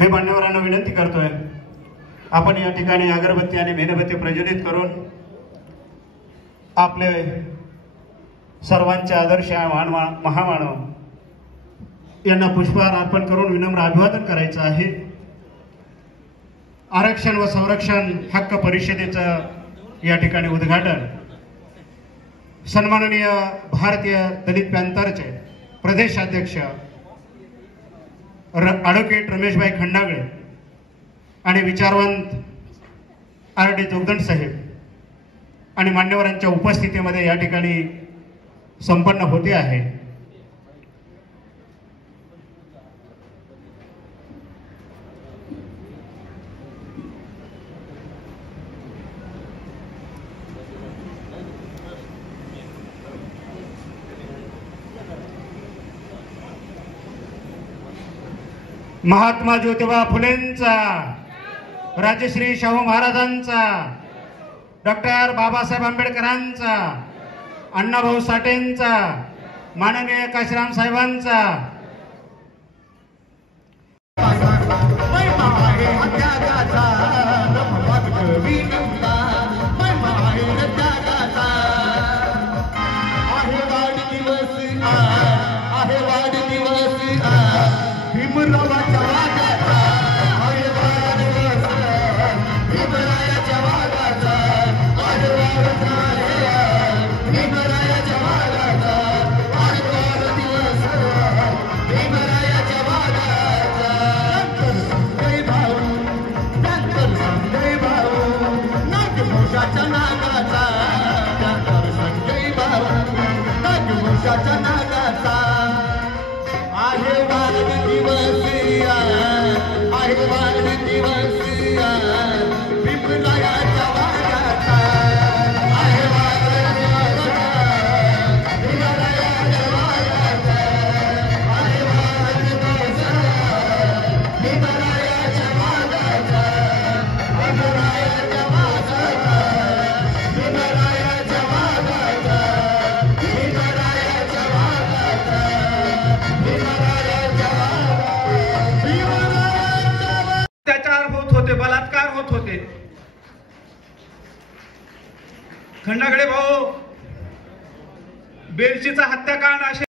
मी मान्यवरांना विनंती करतोय, आपण या ठिकाणी अगरबत्ती आणि मेणबत्ती प्रज्वलित करून आपले सर्वांचे आदर्श महामानव यांना पुष्पहार अर्पण करून विनम्र अभिवादन करायचं आहे। आरक्षण व संरक्षण हक्क परिषदेचं या ठिकाणी उद्घाटन सन्माननीय भारतीय दलित पॅंथरचे प्रदेशाध्यक्ष ॲडव्होकेट रमेशभाई खंडागळे आणि विचारवंत आर.डी. जोगदंड साहेब आणि मान्यवरांच्या उपस्थितीमध्ये या ठिकाणी संपन्न होते आहे। महात्मा ज्योतिबा फुलेंचा, राजश्री शाहू महाराजांचा, डॉक्टर बाबासाहेब आंबेडकरांचा, अण्णाभाऊ साठेंचा, माननीय काशीराम साहेबांचा, बलात्कार होत होते। खंडागळे भाऊ बेलशीचा हत्याकांड असे